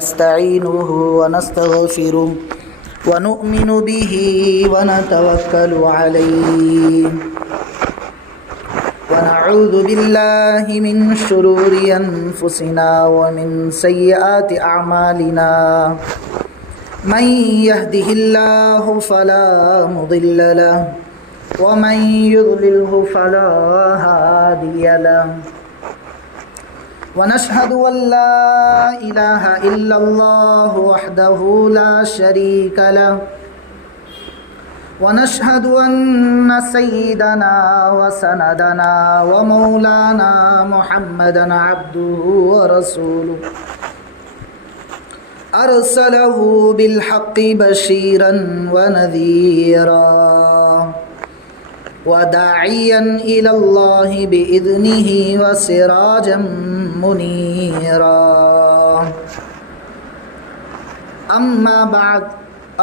نستعينه ونستغفره ونؤمن به ونتوكل عليه ونعوذ بالله من شرور أنفسنا ومن سيئات أعمالنا من يهده الله فلا مضل له ومن يضلله فلا هادي له ونشهد أن لا إله إلا الله وحده لا شريك له ونشهد أن سيدنا وسندنا ومولانا محمدا عبده ورسوله أرسله بالحق بشيرا ونذيرا وداعيا إلى الله بإذنه وسراجا منيرا أما بعد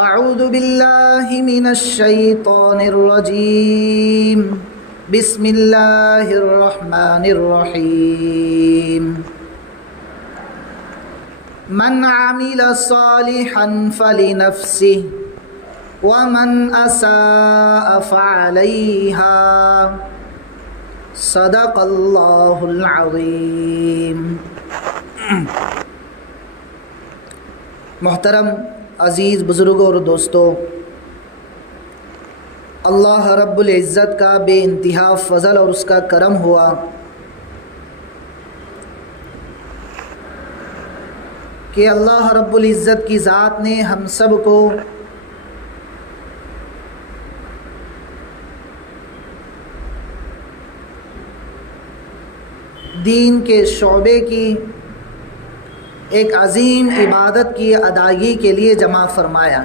أعوذ بالله من الشيطان الرجيم بسم الله الرحمن الرحيم من عمل صالحا فلنفسه ومن أساء فعليها صدق اللہ العظیم۔ محترم عزیز بزرگوں اور دوستوں، اللہ رب العزت کا بے انتہا فضل اور اس کا کرم ہوا کہ اللہ رب العزت کی ذات نے ہم سب کو دین کے شعبے کی ایک عظیم عبادت کی ادائیگی کے لیے جمع فرمایا۔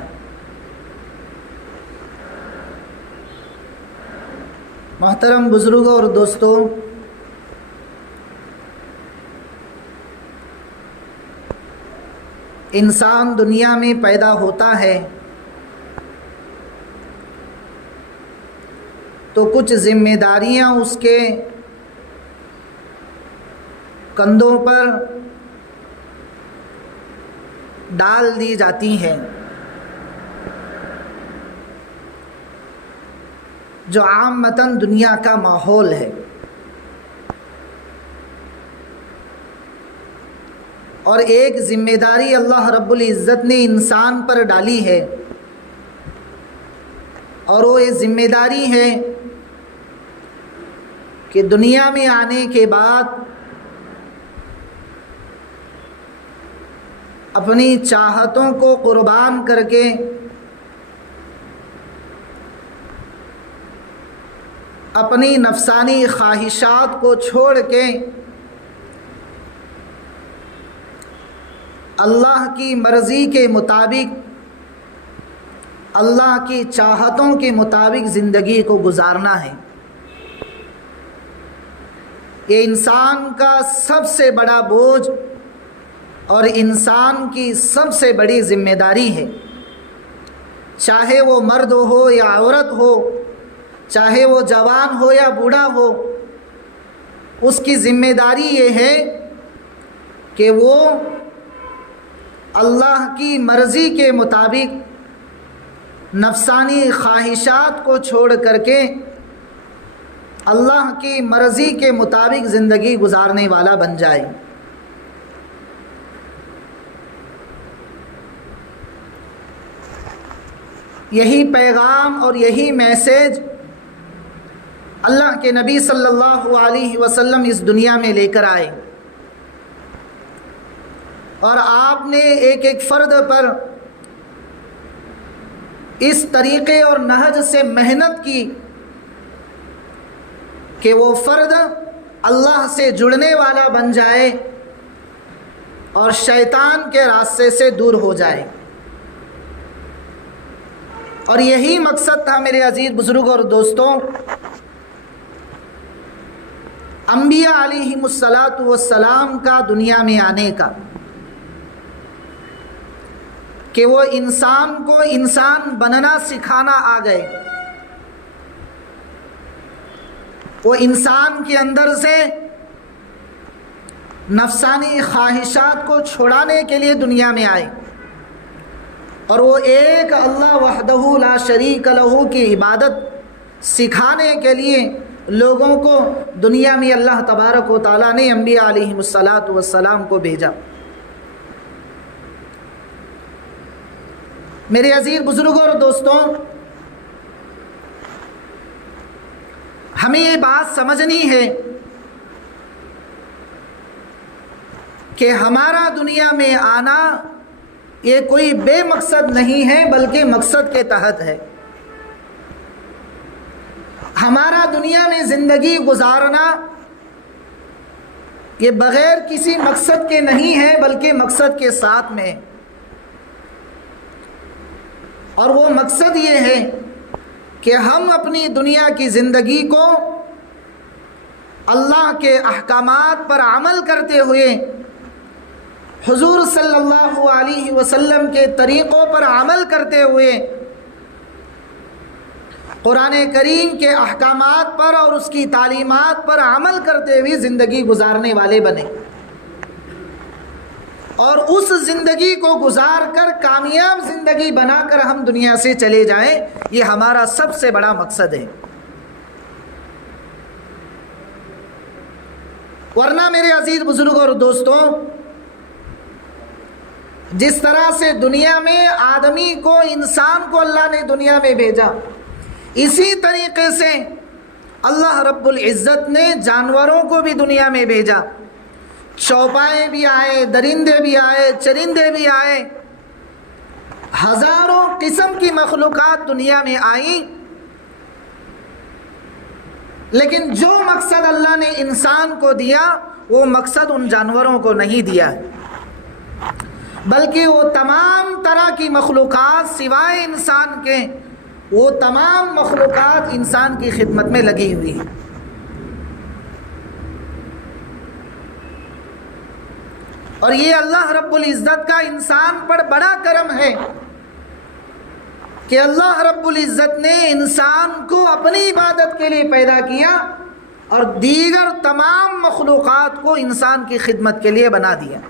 محترم بزرگوں اور دوستوں، انسان دنیا میں پیدا ہوتا ہے تو کچھ ذمہ داریاں اس کے کندھوں پر ڈال دی جاتی ہیں، جو عامةً دنیا کا ماحول ہے، اور ایک ذمہ داری اللہ رب العزت نے انسان پر ڈالی ہے، اور وہ یہ ذمہ داری ہے کہ دنیا میں آنے کے بعد اپنی چاہتوں کو قربان کر کے اپنی نفسانی خواہشات کو چھوڑ کے اللہ کی مرضی کے مطابق، اللہ کی چاہتوں کے مطابق زندگی کو گزارنا ہے۔ یہ انسان کا سب سے بڑا بوجھ اور انسان کی سب سے بڑی ذمہ داری ہے، چاہے وہ مرد ہو یا عورت ہو، چاہے وہ جوان ہو یا بوڑھا ہو، اس کی ذمہ داری یہ ہے کہ وہ اللہ کی مرضی کے مطابق نفسانی خواہشات کو چھوڑ کر کے اللہ کی مرضی کے مطابق زندگی گزارنے والا بن جائے۔ یہی پیغام اور یہی میسیج اللہ کے نبی صلی اللہ علیہ وسلم اس دنیا میں لے کر آئے، اور آپ نے ایک ایک فرد پر اس طریقے اور نہج سے محنت کی کہ وہ فرد اللہ سے جڑنے والا بن جائے اور شیطان کے راستے سے دور ہو جائے۔ اور یہی مقصد تھا میرے عزیز بزرگ اور دوستوں، انبیاء علیہم السلام کا دنیا میں آنے کا، کہ وہ انسان کو انسان بننا سکھانا آ گئے، وہ انسان کے اندر سے نفسانی خواہشات کو چھڑانے کے لیے دنیا میں آئے، اور وہ ایک اللہ وحدہ لا شریک لہ کی عبادت سکھانے کے لیے لوگوں کو دنیا میں اللہ تبارک و تعالیٰ نے انبیاء علیہم السلام کو بھیجا۔ میرے عزیز بزرگوں اور دوستوں، ہمیں یہ بات سمجھنی ہے کہ ہمارا دنیا میں آنا یہ کوئی بے مقصد نہیں ہے، بلکہ مقصد کے تحت ہے۔ ہمارا دنیا میں زندگی گزارنا یہ بغیر کسی مقصد کے نہیں ہے، بلکہ مقصد کے ساتھ میں، اور وہ مقصد یہ ہے کہ ہم اپنی دنیا کی زندگی کو اللہ کے احکامات پر عمل کرتے ہوئے، حضور صلی اللہ علیہ وسلم کے طریقوں پر عمل کرتے ہوئے، قرآن کریم کے احکامات پر اور اس کی تعلیمات پر عمل کرتے ہوئے زندگی گزارنے والے بنے، اور اس زندگی کو گزار کر کامیاب زندگی بنا کر ہم دنیا سے چلے جائیں۔ یہ ہمارا سب سے بڑا مقصد ہے۔ ورنہ میرے عزیز بزرگوں اور دوستوں، جس طرح سے دنیا میں آدمی کو، انسان کو اللہ نے دنیا میں بھیجا، اسی طریقے سے اللہ رب العزت نے جانوروں کو بھی دنیا میں بھیجا۔ چوپائے بھی آئے، درندے بھی آئے، چرندے بھی آئے، ہزاروں قسم کی مخلوقات دنیا میں آئیں، لیکن جو مقصد اللہ نے انسان کو دیا وہ مقصد ان جانوروں کو نہیں دیا، بلکہ وہ تمام طرح کی مخلوقات سوائے انسان کے، وہ تمام مخلوقات انسان کی خدمت میں لگی ہوئی ہیں۔ اور یہ اللہ رب العزت کا انسان پر بڑا کرم ہے کہ اللہ رب العزت نے انسان کو اپنی عبادت کے لیے پیدا کیا اور دیگر تمام مخلوقات کو انسان کی خدمت کے لیے بنا دیا۔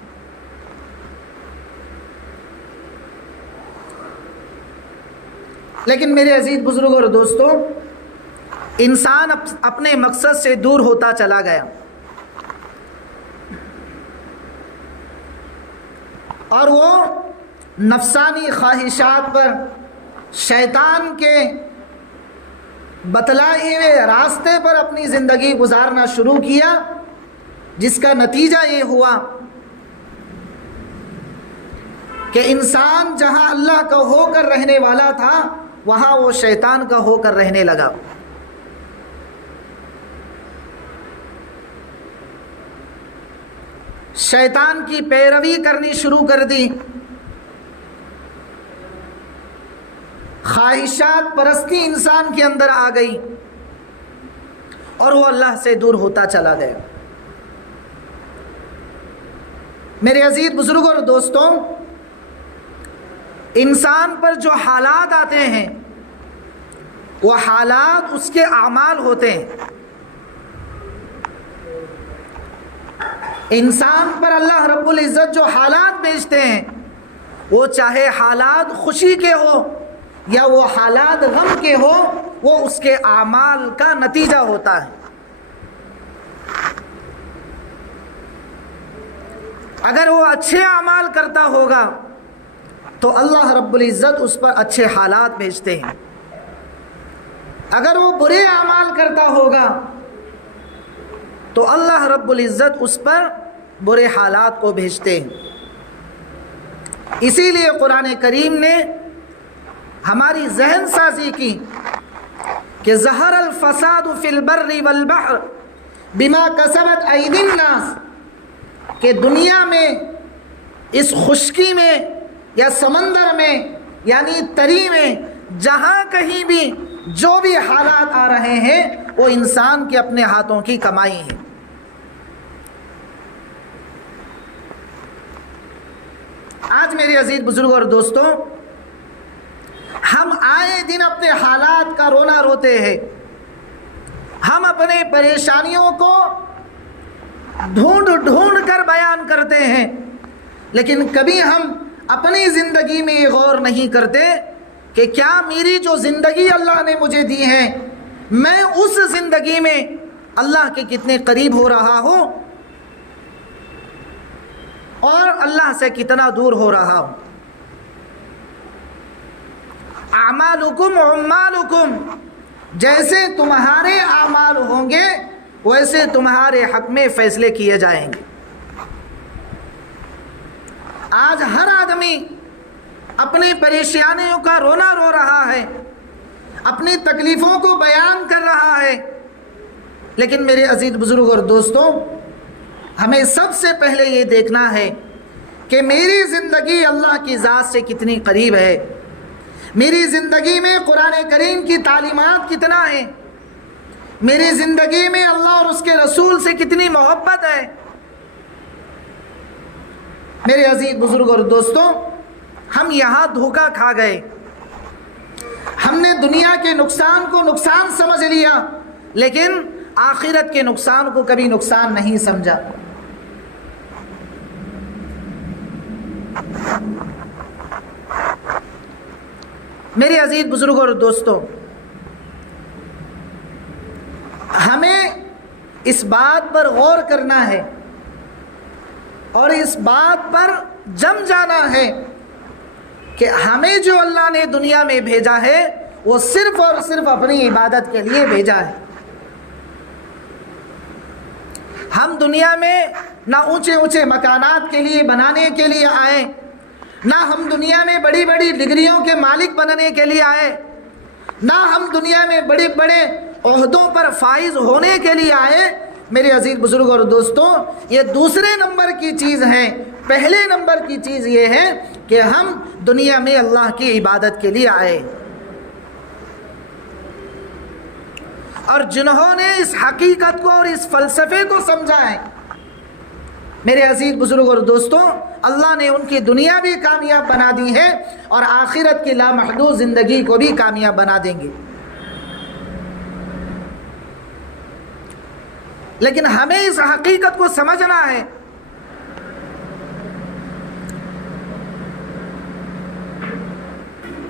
لیکن میرے عزیز بزرگوں اور دوستوں، انسان اپنے مقصد سے دور ہوتا چلا گیا، اور وہ نفسانی خواہشات پر، شیطان کے بتلائے ہوئے راستے پر اپنی زندگی گزارنا شروع کیا، جس کا نتیجہ یہ ہوا کہ انسان جہاں اللہ کا ہو کر رہنے والا تھا، وہاں وہ شیطان کا ہو کر رہنے لگا۔ شیطان کی پیروی کرنی شروع کر دی، خواہشات پرستی انسان کے اندر آ گئی، اور وہ اللہ سے دور ہوتا چلا گیا۔ میرے عزیز بزرگوں اور دوستوں، انسان پر جو حالات آتے ہیں وہ حالات اس کے اعمال ہوتے ہیں۔ انسان پر اللہ رب العزت جو حالات بھیجتے ہیں، وہ چاہے حالات خوشی کے ہو یا وہ حالات غم کے ہو، وہ اس کے اعمال کا نتیجہ ہوتا ہے۔ اگر وہ اچھے اعمال کرتا ہوگا تو اللہ رب العزت اس پر اچھے حالات بھیجتے ہیں، اگر وہ برے اعمال کرتا ہوگا تو اللہ رب العزت اس پر برے حالات کو بھیجتے ہیں۔ اسی لیے قرآن کریم نے ہماری ذہن سازی کی کہ ظہر الفساد فی البر والبحر بما کسبت ایدی الناس، کہ دنیا میں اس خشکی میں یا سمندر میں یعنی تری میں جہاں کہیں بھی جو بھی حالات آ رہے ہیں وہ انسان کے اپنے ہاتھوں کی کمائی ہے۔ آج میرے عزیز بزرگوں اور دوستوں، ہم آئے دن اپنے حالات کا رونا روتے ہیں، ہم اپنے پریشانیوں کو ڈھونڈ ڈھونڈ کر بیان کرتے ہیں، لیکن کبھی ہم اپنی زندگی میں یہ غور نہیں کرتے کہ کیا میری جو زندگی اللہ نے مجھے دی ہے، میں اس زندگی میں اللہ کے کتنے قریب ہو رہا ہوں اور اللہ سے کتنا دور ہو رہا ہوں۔ اعمالکم عمالکم، جیسے تمہارے اعمال ہوں گے ویسے تمہارے حق میں فیصلے کیے جائیں گے۔ آج ہر آدمی اپنی پریشانیوں کا رونا رو رہا ہے، اپنی تکلیفوں کو بیان کر رہا ہے، لیکن میرے عزیز بزرگ اور دوستوں، ہمیں سب سے پہلے یہ دیکھنا ہے کہ میری زندگی اللہ کی ذات سے کتنی قریب ہے، میری زندگی میں قرآن کریم کی تعلیمات کتنا ہے، میری زندگی میں اللہ اور اس کے رسول سے کتنی محبت ہے۔ میرے عزیز بزرگ اور دوستوں، ہم یہاں دھوکہ کھا گئے، ہم نے دنیا کے نقصان کو نقصان سمجھ لیا، لیکن آخرت کے نقصان کو کبھی نقصان نہیں سمجھا۔ میرے عزیز بزرگ اور دوستوں، ہمیں اس بات پر غور کرنا ہے اور اس بات پر جم جانا ہے کہ ہمیں جو اللہ نے دنیا میں بھیجا ہے وہ صرف اور صرف اپنی عبادت کے لیے بھیجا ہے۔ ہم دنیا میں نہ اونچے اونچے مکانات کے لیے بنانے کے لیے آئے، نہ ہم دنیا میں بڑی بڑی ڈگریوں کے مالک بننے کے لیے آئے، نہ ہم دنیا میں بڑے بڑے عہدوں پر فائز ہونے کے لیے آئے۔ میرے عزیز بزرگ اور دوستوں، یہ دوسرے نمبر کی چیز ہے۔ پہلے نمبر کی چیز یہ ہے کہ ہم دنیا میں اللہ کی عبادت کے لیے آئے، اور جنہوں نے اس حقیقت کو اور اس فلسفے کو سمجھا ہے، میرے عزیز بزرگ اور دوستوں، اللہ نے ان کی دنیا بھی کامیاب بنا دی ہے اور آخرت کی لامحدود زندگی کو بھی کامیاب بنا دیں گے۔ لیکن ہمیں اس حقیقت کو سمجھنا ہے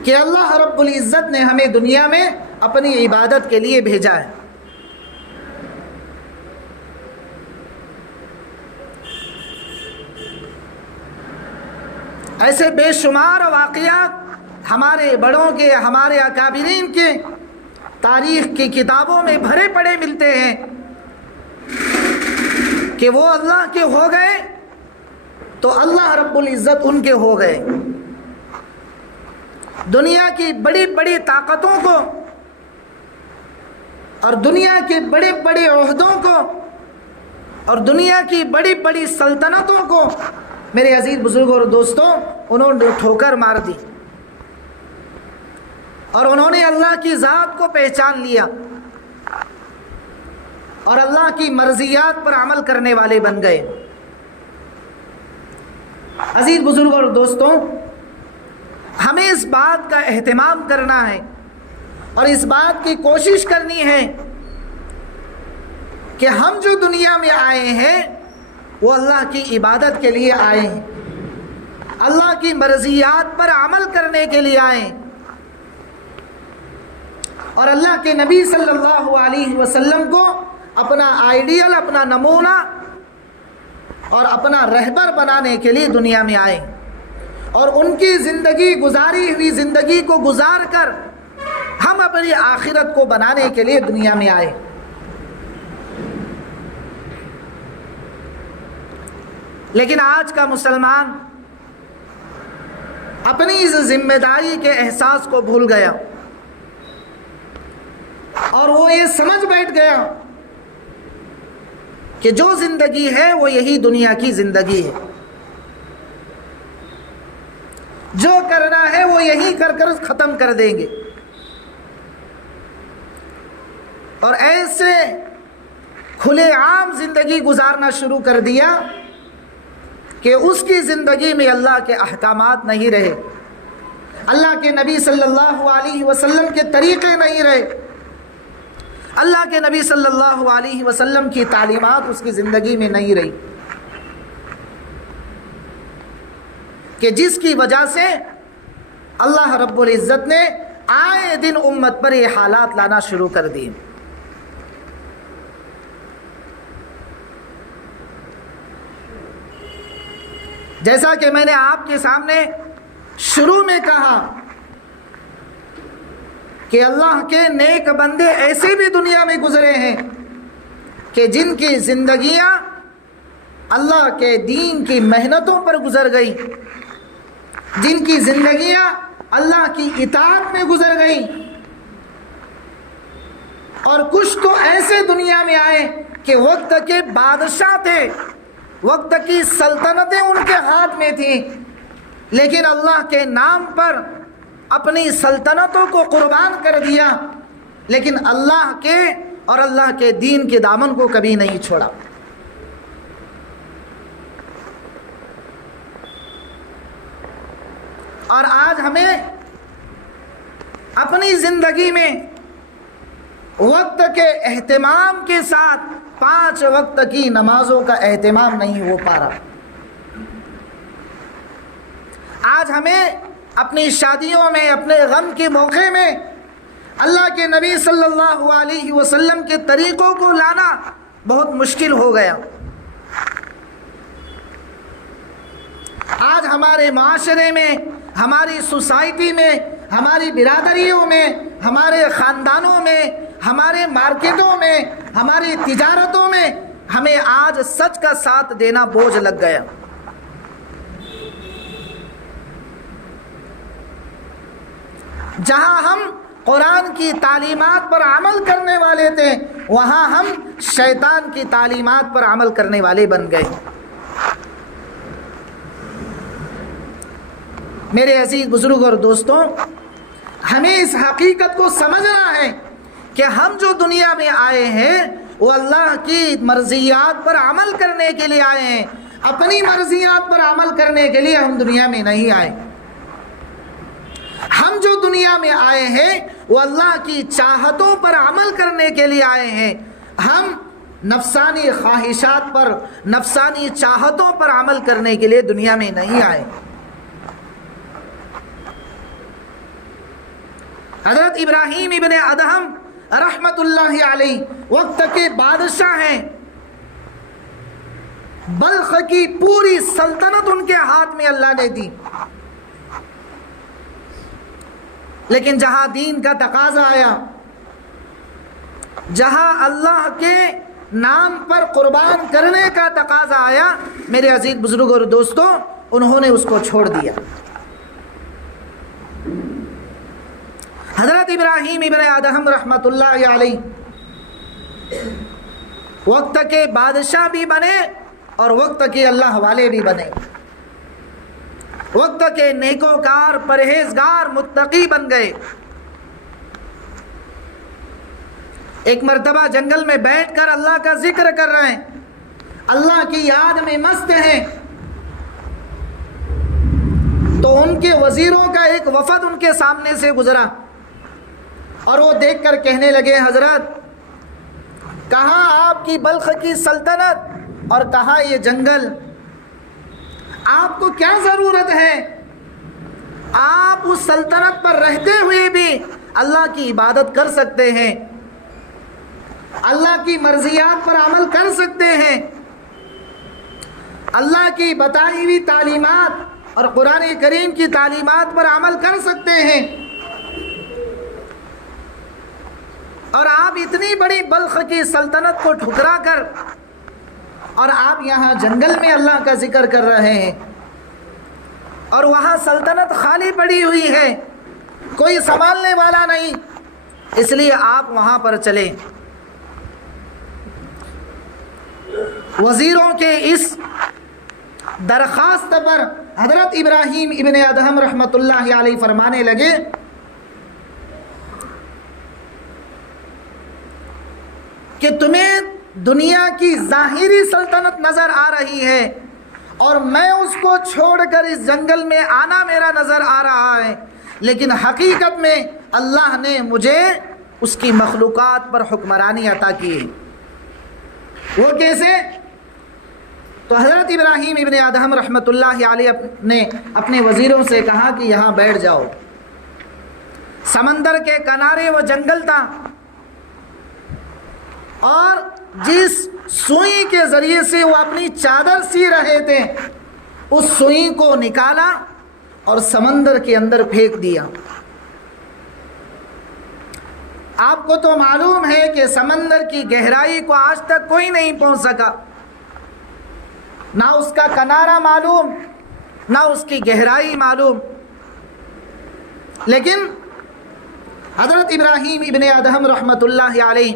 کہ اللہ رب العزت نے ہمیں دنیا میں اپنی عبادت کے لیے بھیجا ہے۔ ایسے بے شمار واقعات ہمارے بڑوں کے، ہمارے اکابرین کے تاریخ کی کتابوں میں بھرے پڑے ملتے ہیں کہ وہ اللہ کے ہو گئے تو اللہ رب العزت ان کے ہو گئے۔ دنیا کی بڑی بڑی طاقتوں کو اور دنیا کے بڑے بڑے عہدوں کو اور دنیا کی بڑی بڑی سلطنتوں کو میرے عزیز بزرگوں اور دوستوں انہوں نے ٹھوکر مار دی، اور انہوں نے اللہ کی ذات کو پہچان لیا اور اللہ کی مرضیات پر عمل کرنے والے بن گئے۔ عزیز بزرگوں اور دوستوں، ہمیں اس بات کا اہتمام کرنا ہے اور اس بات کی کوشش کرنی ہے کہ ہم جو دنیا میں آئے ہیں وہ اللہ کی عبادت کے لیے آئے ہیں، اللہ کی مرضیات پر عمل کرنے کے لیے آئے ہیں، اور اللہ کے نبی صلی اللہ علیہ وسلم کو اپنا آئیڈیل، اپنا نمونہ اور اپنا رہبر بنانے کے لیے دنیا میں آئے، اور ان کی زندگی، گزاری ہوئی زندگی کو گزار کر ہم اپنی آخرت کو بنانے کے لیے دنیا میں آئے۔ لیکن آج کا مسلمان اپنی اس ذمہ داری کے احساس کو بھول گیا اور وہ یہ سمجھ بیٹھ گیا کہ جو زندگی ہے وہ یہی دنیا کی زندگی ہے، جو کرنا ہے وہ یہی کر کر ختم کر دیں گے، اور ایسے کھلے عام زندگی گزارنا شروع کر دیا کہ اس کی زندگی میں اللہ کے احکامات نہیں رہے، اللہ کے نبی صلی اللہ علیہ وسلم کے طریقے نہیں رہے، اللہ کے نبی صلی اللہ علیہ وسلم کی تعلیمات اس کی زندگی میں نہیں رہی۔ کہ جس کی وجہ سے اللہ رب العزت نے آئے دن امت پر یہ حالات لانا شروع کر دیے۔ جیسا کہ میں نے آپ کے سامنے شروع میں کہا کہ اللہ کے نیک بندے ایسے بھی دنیا میں گزرے ہیں کہ جن کی زندگیاں اللہ کے دین کی محنتوں پر گزر گئی، جن کی زندگیاں اللہ کی اطاعت میں گزر گئی، اور کچھ تو ایسے دنیا میں آئے کہ وقت کے بادشاہ تھے، وقت کی سلطنتیں ان کے ہاتھ میں تھیں، لیکن اللہ کے نام پر اپنی سلطنتوں کو قربان کر دیا، لیکن اللہ کے اور اللہ کے دین کے دامن کو کبھی نہیں چھوڑا۔ اور آج ہمیں اپنی زندگی میں وقت کے اہتمام کے ساتھ 5 وقت کی نمازوں کا اہتمام نہیں ہو پا رہا۔ آج ہمیں اپنی شادیوں میں، اپنے غم کے موقع میں اللہ کے نبی صلی اللہ علیہ وسلم کے طریقوں کو لانا بہت مشکل ہو گیا۔ آج ہمارے معاشرے میں، ہماری سوسائٹی میں، ہماری برادریوں میں، ہمارے خاندانوں میں، ہمارے مارکیٹوں میں، ہماری تجارتوں میں ہمیں آج سچ کا ساتھ دینا بوجھ لگ گیا۔ جہاں ہم قرآن کی تعلیمات پر عمل کرنے والے تھے، وہاں ہم شیطان کی تعلیمات پر عمل کرنے والے بن گئے۔ میرے عزیز بزرگ اور دوستوں، ہمیں اس حقیقت کو سمجھنا ہے کہ ہم جو دنیا میں آئے ہیں وہ اللہ کی مرضیات پر عمل کرنے کے لیے آئے ہیں، اپنی مرضیات پر عمل کرنے کے لیے ہم دنیا میں نہیں آئے۔ ہم جو دنیا میں آئے ہیں وہ اللہ کی چاہتوں پر عمل کرنے کے لیے آئے ہیں، ہم نفسانی خواہشات پر، نفسانی چاہتوں پر عمل کرنے کے لیے دنیا میں نہیں آئے۔ حضرت ابراہیم ابن ادہم رحمت اللہ علیہ وقت کے بادشاہ ہیں، بلخ کی پوری سلطنت ان کے ہاتھ میں اللہ نے دی، لیکن جہاں دین کا تقاضا آیا، جہاں اللہ کے نام پر قربان کرنے کا تقاضا آیا، میرے عزیز بزرگ اور دوستوں، انہوں نے اس کو چھوڑ دیا۔ حضرت ابراہیم ابن ادہم رحمت اللہ علیہ وقت کے بادشاہ بھی بنے اور وقت کے اللہ والے بھی بنے، وقت کے نیکوکار، پرہیزگار، متقی بن گئے۔ ایک مرتبہ جنگل میں بیٹھ کر اللہ کا ذکر کر رہے ہیں، اللہ کی یاد میں مست ہیں، تو ان کے وزیروں کا ایک وفد ان کے سامنے سے گزرا اور وہ دیکھ کر کہنے لگے، حضرت کہاں آپ کی بلخ کی سلطنت اور کہاں یہ جنگل؟ آپ کو کیا ضرورت ہے؟ آپ اس سلطنت پر رہتے ہوئے بھی اللہ کی عبادت کر سکتے ہیں، اللہ کی مرضیات پر عمل کر سکتے ہیں، اللہ کی بتائی ہوئی تعلیمات اور قرآن کریم کی تعلیمات پر عمل کر سکتے ہیں، اور آپ اتنی بڑی بلخ کی سلطنت کو ٹھکرا کر اور آپ یہاں جنگل میں اللہ کا ذکر کر رہے ہیں، اور وہاں سلطنت خالی پڑی ہوئی ہے، کوئی سنبھالنے والا نہیں، اس لیے آپ وہاں پر چلیں۔ وزیروں کے اس درخواست پر حضرت ابراہیم ابن ادہم رحمت اللہ علیہ فرمانے لگے کہ تمہیں دنیا کی ظاہری سلطنت نظر آ رہی ہے اور میں اس کو چھوڑ کر اس جنگل میں آنا میرا نظر آ رہا ہے، لیکن حقیقت میں اللہ نے مجھے اس کی مخلوقات پر حکمرانی عطا کی ہے۔ وہ کیسے؟ تو حضرت ابراہیم ابن ادہم رحمۃ اللہ علیہ نے اپنے وزیروں سے کہا کہ یہاں بیٹھ جاؤ. سمندر کے کنارے وہ جنگل تھا، اور جس سوئی کے ذریعے سے وہ اپنی چادر سی رہے تھے اس سوئی کو نکالا اور سمندر کے اندر پھینک دیا. آپ کو تو معلوم ہے کہ سمندر کی گہرائی کو آج تک کوئی نہیں پہنچ سکا، نہ اس کا کنارہ معلوم نہ اس کی گہرائی معلوم. لیکن حضرت ابراہیم ابن ادہم رحمۃ اللہ علیہ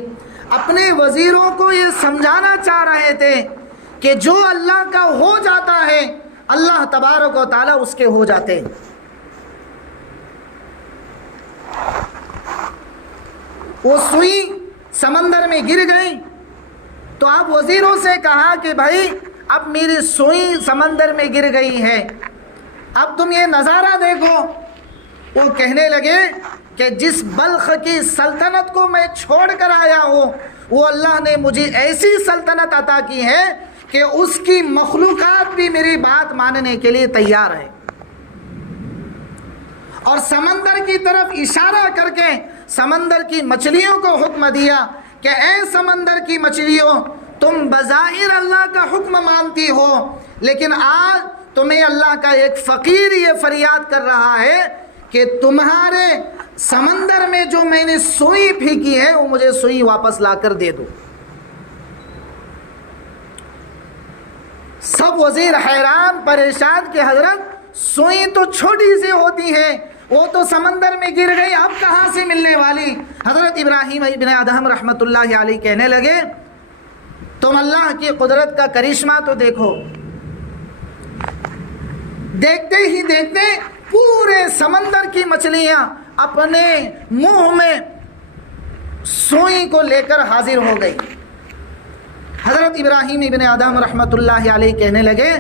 اپنے وزیروں کو یہ سمجھانا چاہ رہے تھے کہ جو اللہ کا ہو جاتا ہے اللہ تبارک و تعالیٰ اس کے ہو جاتے ہیں. وہ سوئی سمندر میں گر گئی تو آپ وزیروں سے کہا کہ بھائی اب میری سوئی سمندر میں گر گئی ہے، اب تم یہ نظارہ دیکھو. وہ کہنے لگے کہ جس بلخ کی سلطنت کو میں چھوڑ کر آیا ہوں وہ اللہ نے مجھے ایسی سلطنت عطا کی ہے کہ اس کی مخلوقات بھی میری بات ماننے کے لیے تیار ہے. اور سمندر کی طرف اشارہ کر کے سمندر کی مچھلیوں کو حکم دیا کہ اے سمندر کی مچھلیوں، تم بظاہر اللہ کا حکم مانتی ہو، لیکن آج تمہیں اللہ کا ایک فقیر یہ فریاد کر رہا ہے کہ تمہارے سمندر میں جو میں نے سوئی پھینکی ہے وہ مجھے سوئی واپس لا کر دے دو. سب وزیر حیران پریشان کہ حضرت سوئی تو چھوٹی سی ہوتی ہے، وہ تو سمندر میں گر گئی، اب کہاں سے ملنے والی. حضرت ابراہیم ابن ادہم رحمۃ اللہ علیہ کہنے لگے تم اللہ کی قدرت کا کرشمہ تو دیکھو. دیکھتے ہی دیکھتے پورے سمندر کی مچھلیاں اپنے منہ میں سوئی کو لے کر حاضر ہو گئی. حضرت ابراہیم ابن ادہم رحمۃ اللہ علیہ کہنے لگے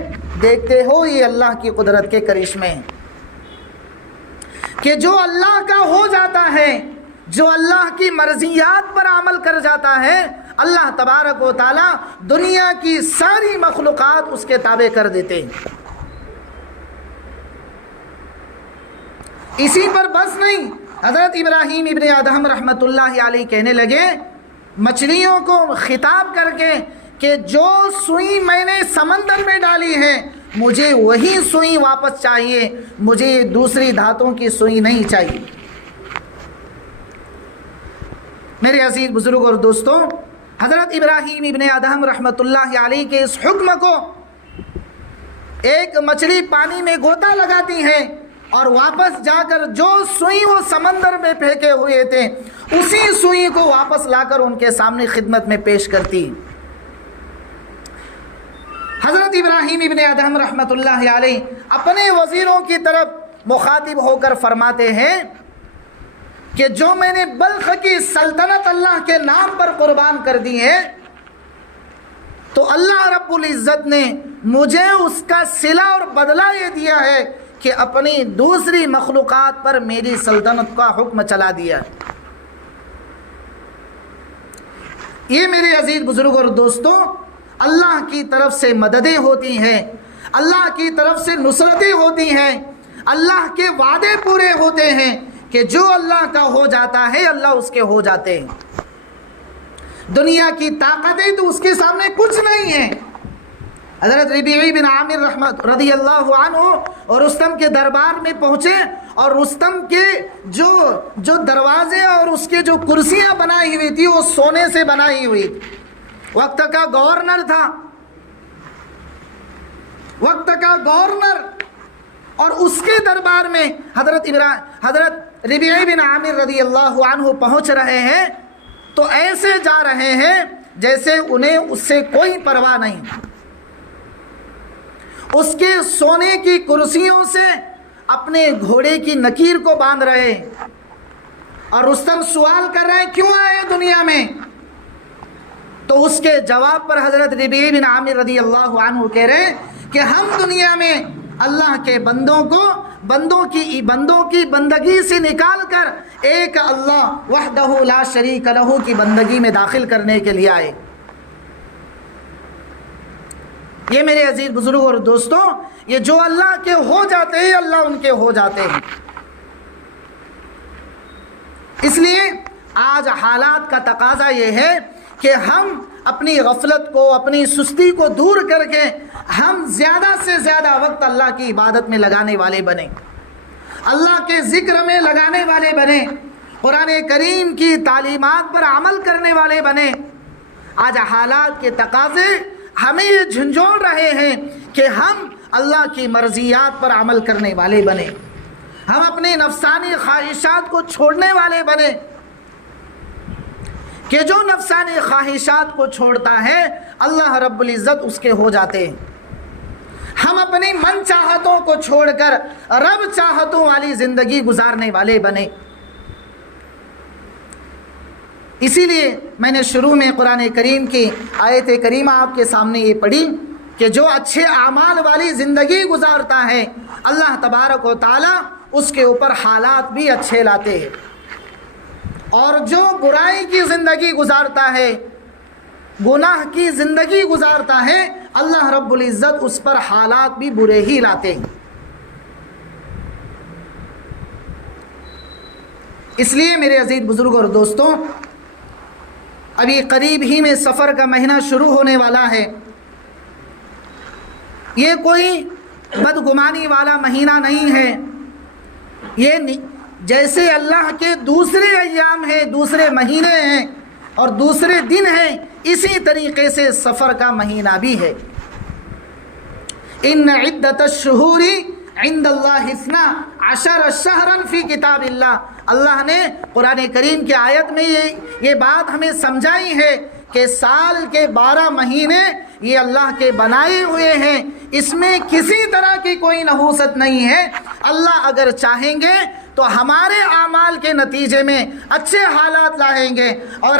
دیکھتے ہو یہ اللہ کی قدرت کے کرشمے کہ جو اللہ کا ہو جاتا ہے، جو اللہ کی مرضیات پر عمل کر جاتا ہے، اللہ تبارک و تعالی دنیا کی ساری مخلوقات اس کے تابع کر دیتے ہیں. اسی پر بس نہیں، حضرت ابراہیم ابن ادہم رحمۃ اللہ علیہ کہنے لگے مچھلیوں کو خطاب کر کے کہ جو سوئی میں نے سمندر میں ڈالی ہے مجھے وہی سوئی واپس چاہیے، مجھے دوسری دھاتوں کی سوئی نہیں چاہیے. میرے عزیز بزرگ اور دوستوں، حضرت ابراہیم ابن ادہم رحمۃ اللہ علیہ کے اس حکم کو ایک مچھلی پانی میں غوطہ لگاتی ہے اور واپس جا کر جو سوئی وہ سمندر میں پھینکے ہوئے تھے اسی سوئی کو واپس لا کر ان کے سامنے خدمت میں پیش کرتی. حضرت ابراہیم ابن ادہم رحمۃ اللہ علیہ اپنے وزیروں کی طرف مخاطب ہو کر فرماتے ہیں کہ جو میں نے بلخ کی سلطنت اللہ کے نام پر قربان کر دی ہے تو اللہ رب العزت نے مجھے اس کا صلہ اور بدلہ یہ دیا ہے کہ اپنی دوسری مخلوقات پر میری سلطنت کا حکم چلا دیا. یہ میرے عزیز بزرگ اور دوستوں اللہ کی طرف سے مددیں ہوتی ہیں، اللہ کی طرف سے نصرتیں ہوتی ہیں، اللہ کے وعدے پورے ہوتے ہیں کہ جو اللہ کا ہو جاتا ہے اللہ اس کے ہو جاتے ہیں. دنیا کی طاقتیں تو اس کے سامنے کچھ نہیں ہیں. حضرت ربیعی بن عامر رحمت رضی اللہ عنہ اور رستم کے دربار میں پہنچے اور رستم کے جو دروازے اور اس کے جو کرسیاں بنائی ہوئی تھی وہ سونے سے بنائی ہوئی تھی. وقت کا گورنر تھا، وقت کا گورنر، اور اس کے دربار میں حضرت ربیعی بن عامر رضی اللہ عنہ پہنچ رہے ہیں تو ایسے جا رہے ہیں جیسے انہیں اس سے کوئی پرواہ نہیں. اس کے سونے کی کرسیوں سے اپنے گھوڑے کی نکیر کو باندھ رہے اور رستم سوال کر رہے ہیں کیوں آئے دنیا میں؟ تو اس کے جواب پر حضرت ربیعی بن عامر رضی اللہ عنہ کہہ رہے کہ ہم دنیا میں اللہ کے بندوں کی بندگی سے نکال کر ایک اللہ وحدہ لا شریک لہ کی بندگی میں داخل کرنے کے لیے آئے. یہ میرے عزیز بزرگ اور دوستوں، یہ جو اللہ کے ہو جاتے ہیں اللہ ان کے ہو جاتے ہیں۔ اس لیے آج حالات کا تقاضا یہ ہے کہ ہم اپنی غفلت کو، اپنی سستی کو دور کر کے ہم زیادہ سے زیادہ وقت اللہ کی عبادت میں لگانے والے بنیں، اللہ کے ذکر میں لگانے والے بنیں، قرآن کریم کی تعلیمات پر عمل کرنے والے بنیں۔ آج حالات کے تقاضے ہمیں یہ جھنجھوڑ رہے ہیں کہ ہم اللہ کی مرضیات پر عمل کرنے والے بنیں، ہم اپنی نفسانی خواہشات کو چھوڑنے والے بنیں، کہ جو نفسانی خواہشات کو چھوڑتا ہے اللہ رب العزت اس کے ہو جاتے ہیں۔ ہم اپنی من چاہتوں کو چھوڑ کر رب چاہتوں والی زندگی گزارنے والے بنے۔ اسی لیے میں نے شروع میں قرآن کریم کی آیت کریمہ آپ کے سامنے یہ پڑھی کہ جو اچھے اعمال والی زندگی گزارتا ہے اللہ تبارک و تعالی اس کے اوپر حالات بھی اچھے لاتے ہیں، اور جو برائی کی زندگی گزارتا ہے، گناہ کی زندگی گزارتا ہے، اللہ رب العزت اس پر حالات بھی برے ہی لاتے ہیں۔ اس لیے میرے عزیز بزرگ اور دوستوں، ابھی قریب ہی میں سفر کا مہینہ شروع ہونے والا ہے۔ یہ کوئی بدگمانی والا مہینہ نہیں ہے، یہ جیسے اللہ کے دوسرے ایام ہیں، دوسرے مہینے ہیں اور دوسرے دن ہیں، اسی طریقے سے سفر کا مہینہ بھی ہے۔ ان عدت الشہور عند اللہ 12 شہرا فی کتاب اللہ، اللہ نے قرآن کریم کی آیت میں یہ بات ہمیں سمجھائی ہے کہ سال کے 12 مہینے یہ اللہ کے بنائے ہوئے ہیں، اس میں کسی طرح کی کوئی نحوست نہیں ہے۔ اللہ اگر چاہیں گے تو ہمارے اعمال کے نتیجے میں اچھے حالات لائیں گے، اور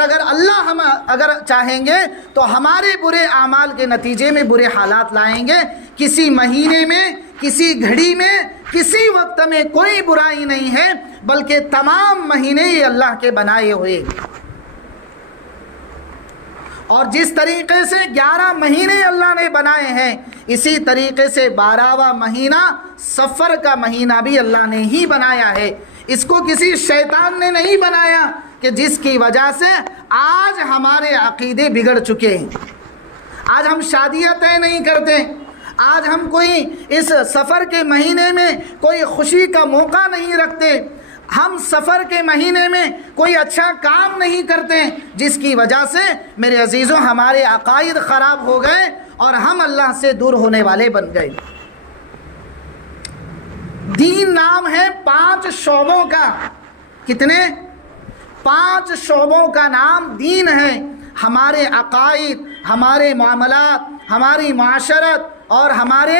اگر چاہیں گے تو ہمارے برے اعمال کے نتیجے میں برے حالات لائیں گے۔ کسی مہینے میں، کسی گھڑی میں، کسی وقت میں کوئی برائی نہیں ہے، بلکہ تمام مہینے یہ اللہ کے بنائے ہوئے۔ اور جس طریقے سے 11 مہینے اللہ نے بنائے ہیں، اسی طریقے سے 12واں مہینہ سفر کا مہینہ بھی اللہ نے ہی بنایا ہے۔ اس کو کسی شیطان نے نہیں بنایا کہ جس کی وجہ سے آج ہمارے عقیدے بگڑ چکے ہیں، آج ہم شادیاں طے نہیں کرتے، آج ہم کوئی اس سفر کے مہینے میں کوئی خوشی کا موقع نہیں رکھتے، ہم سفر کے مہینے میں کوئی اچھا کام نہیں کرتے، جس کی وجہ سے میرے عزیزوں ہمارے عقائد خراب ہو گئے اور ہم اللہ سے دور ہونے والے بن گئے۔ دین نام ہے 5 شعبوں کا، کتنے؟ 5 شعبوں کا نام دین ہے۔ ہمارے عقائد، ہمارے معاملات، ہماری معاشرت اور ہمارے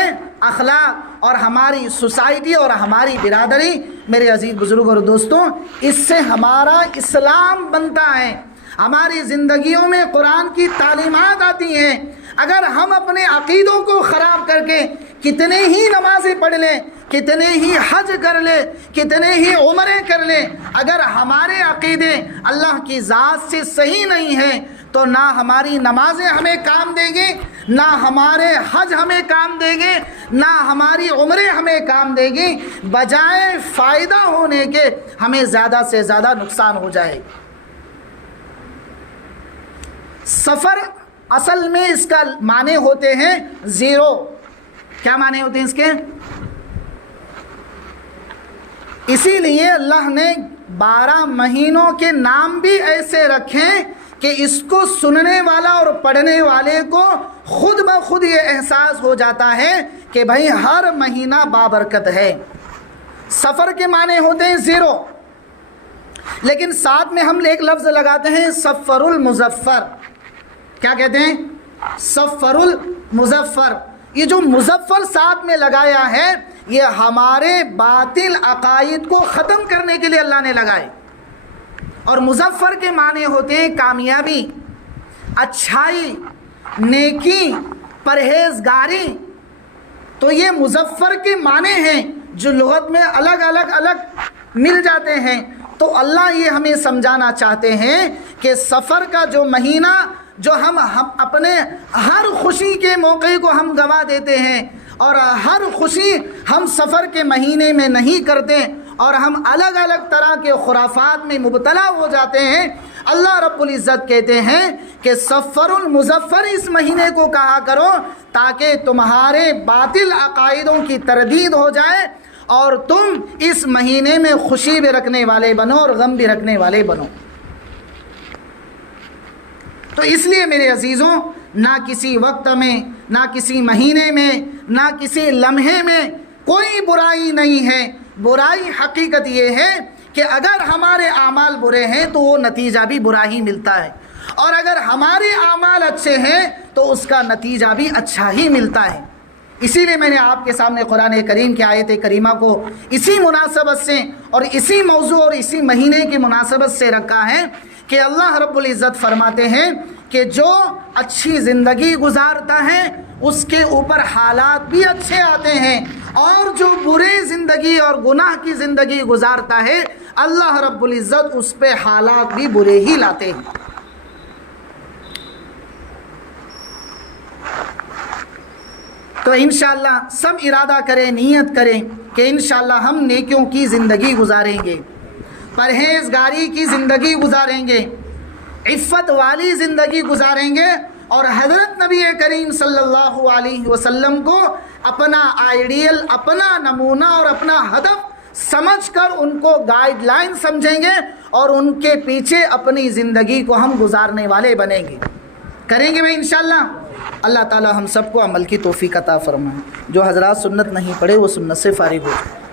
اخلاق اور ہماری سوسائٹی اور ہماری برادری، میرے عزیز بزرگ اور دوستوں، اس سے ہمارا اسلام بنتا ہے، ہماری زندگیوں میں قرآن کی تعلیمات آتی ہیں۔ اگر ہم اپنے عقیدوں کو خراب کر کے کتنے ہی نمازیں پڑھ لیں، کتنے ہی حج کر لیں، کتنے ہی عمرے کر لیں، اگر ہمارے عقیدے اللہ کی ذات سے صحیح نہیں ہیں تو نہ ہماری نمازیں ہمیں کام دیں گی، نہ ہمارے حج ہمیں کام دیں گے، نہ ہماری عمریں ہمیں کام دیں گی، بجائے فائدہ ہونے کے ہمیں زیادہ سے زیادہ نقصان ہو جائے۔ سفر اصل میں اس کا معنی ہوتے ہیں 0۔ کیا معنی ہوتے ہیں اس کے؟ اسی لیے اللہ نے 12 مہینوں کے نام بھی ایسے رکھے کہ اس کو سننے والا اور پڑھنے والے کو خود بخود یہ احساس ہو جاتا ہے کہ بھائی ہر مہینہ بابرکت ہے۔ سفر کے معنی ہوتے ہیں 0، لیکن ساتھ میں ہم ایک لفظ لگاتے ہیں سفر المظفر۔ کیا کہتے ہیں؟ سفر المظفر۔ یہ جو مظفر ساتھ میں لگایا ہے یہ ہمارے باطل عقائد کو ختم کرنے کے لیے اللہ نے لگائے، اور مظفر کے معنی ہوتے ہیں کامیابی، اچھائی، نیکی، پرہیزگاری۔ تو یہ مظفر کے معنی ہیں جو لغت میں الگ مل جاتے ہیں۔ تو اللہ یہ ہمیں سمجھانا چاہتے ہیں کہ سفر کا جو مہینہ جو ہم اپنے ہر خوشی کے موقع کو ہم گنوا دیتے ہیں، اور ہر خوشی ہم سفر کے مہینے میں نہیں کرتے، اور ہم الگ الگ طرح کے خرافات میں مبتلا ہو جاتے ہیں۔ اللہ رب العزت کہتے ہیں کہ سفر المظفر اس مہینے کو کہا کرو تاکہ تمہارے باطل عقائدوں کی تردید ہو جائے اور تم اس مہینے میں خوشی بھی رکھنے والے بنو اور غم بھی رکھنے والے بنو۔ تو اس لیے میرے عزیزوں، نہ کسی وقت میں، نہ کسی مہینے میں، نہ کسی لمحے میں کوئی برائی نہیں ہے۔ برائی حقیقت یہ ہے کہ اگر ہمارے اعمال برے ہیں تو وہ نتیجہ بھی برا ہی ملتا ہے، اور اگر ہمارے اعمال اچھے ہیں تو اس کا نتیجہ بھی اچھا ہی ملتا ہے۔ اسی لیے میں نے آپ کے سامنے قرآن کریم کی آیت کریمہ کو اسی مناسبت سے اور اسی موضوع اور اسی مہینے کی مناسبت سے رکھا ہے کہ اللہ رب العزت فرماتے ہیں کہ جو اچھی زندگی گزارتا ہے اس کے اوپر حالات بھی اچھے آتے ہیں، اور جو برے زندگی اور گناہ کی زندگی گزارتا ہے اللہ رب العزت اس پہ حالات بھی برے ہی لاتے ہیں۔ تو انشاءاللہ سب ارادہ کریں، نیت کریں کہ انشاءاللہ ہم نیکیوں کی زندگی گزاریں گے، پرہیزگاری کی زندگی گزاریں گے، عفت والی زندگی گزاریں گے، اور حضرت نبی کریم صلی اللہ علیہ وسلم کو اپنا آئیڈیل، اپنا نمونہ اور اپنا ہدف سمجھ کر ان کو گائیڈ لائن سمجھیں گے، اور ان کے پیچھے اپنی زندگی کو ہم گزارنے والے بنیں گے، کریں گے بھائی انشاءاللہ۔ اللہ تعالی ہم سب کو عمل کی توفیق عطا فرمائے۔ جو حضرات سنت نہیں پڑھے وہ سنت سے فارغ ہو جائے۔